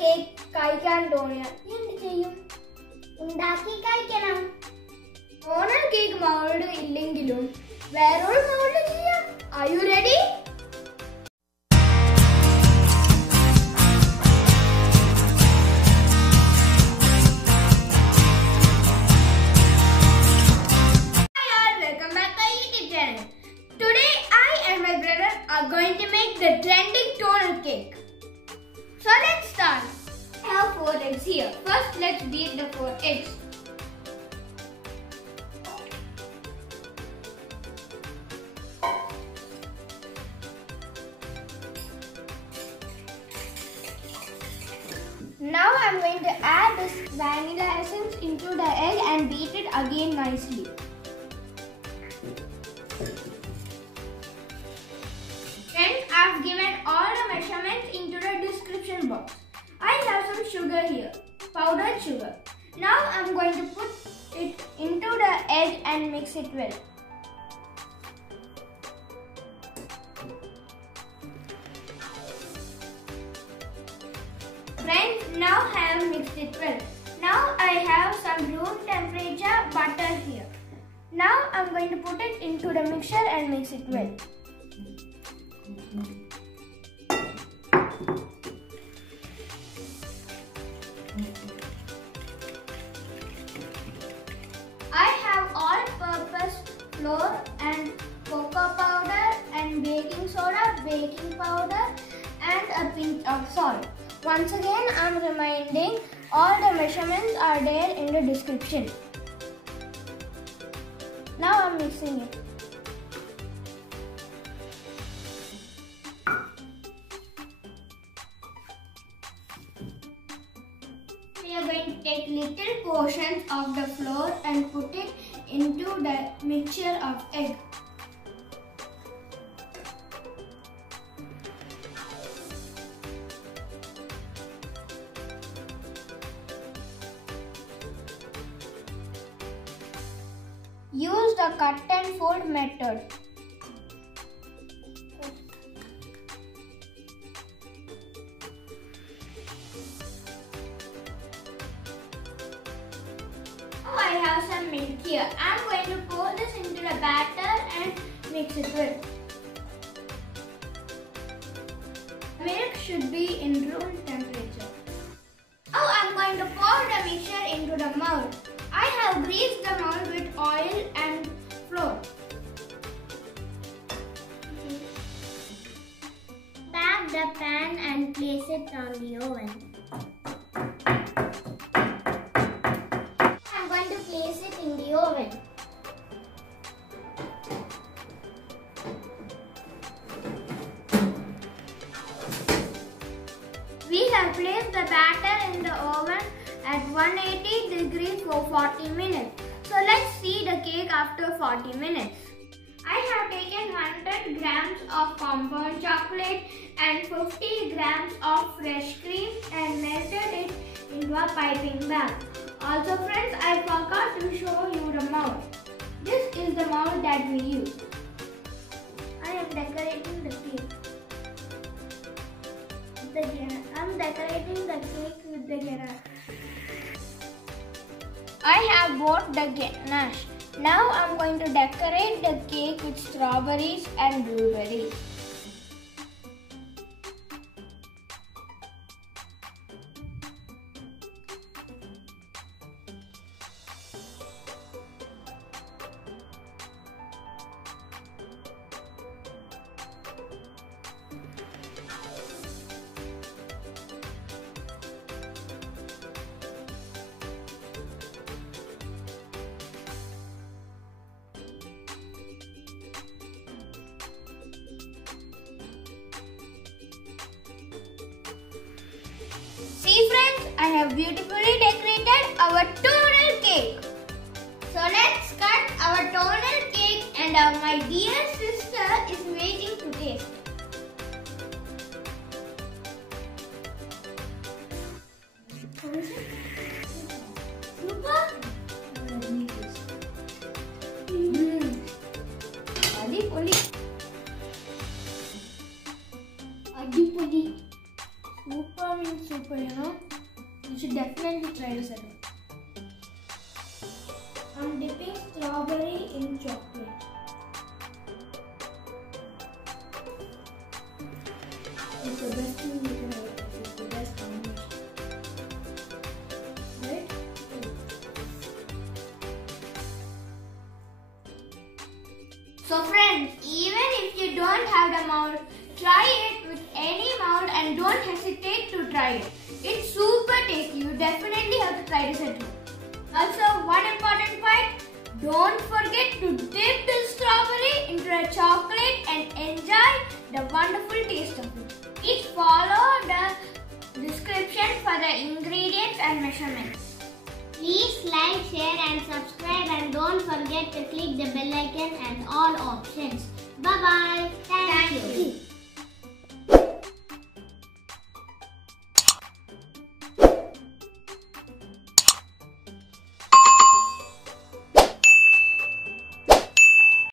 cake കഴിക്കാൻ തോന്നിയാൽ നീ എന്ത് ചെയ്യും? ഉണ്ടാക്കി കഴിക്കണം. Thonnal cake mould ഇല്ലെങ്കിലും വേറൊരു mould ചെയ്യാം. Are you ready? Hi all, welcome back to it channel. Today I and my brother are going to make the trending Thonnal cake. So let's start. I have 4 eggs here. First let's beat the 4 eggs. Now I'm going to add this vanilla essence into the egg and beat it again nicely. Friends, I've given all the measurements into the description box. I have some sugar here, powdered sugar. Now I'm going to put it into the egg and mix it well. Friends, now I have mixed it well. Now I have some room temperature butter here. Now I'm going to put it into the mixture and mix it well. I have all-purpose flour and cocoa powder and baking soda, baking powder and a pinch of salt. Once again, I'm reminding all the measurements are there in the description. Now I'm mixing it. We are going to take little portions of the flour and put it into the mixture of egg. Use the cut and fold method. Now I have some milk here. I am going to pour this into the batter and mix it well. Milk should be in room temperature. Now I am going to pour the mixture into the mould. I have greased the mould with oil and flour. Pack the pan and place it on the oven. I'm going to place it in the oven. We have placed the batter in the oven at 180 degrees for 40 minutes. So let's see the cake after 40 minutes. I have taken 100 grams of compound chocolate and 50 grams of fresh cream and melted it into a piping bag. Also friends, I forgot to show you the mould. This is the mould that we use. I am decorating the cake. I'm decorating the cake with the ganache. I have bought the ganache. Now I'm going to decorate the cake with strawberries and blueberries. See friends, I have beautifully decorated our Thonnal cake. So let's cut our Thonnal cake and my dear sister is waiting to taste. Super? Adipoli. Super means super. super, You should definitely try this at home. I'm dipping strawberry in chocolate. It's the best thing you can ever do. It's the best combination. Right? So friends, even if you don't have the mould, try it with any mould and don't hesitate to try it. It's super tasty. You definitely have to try this at home. Also, one important point, don't forget to dip the strawberry into a chocolate and enjoy the wonderful taste of it. Please follow the description for the ingredients and measurements. Please like, share and subscribe, and don't forget to click the bell icon and all options. Bye bye. Thank you.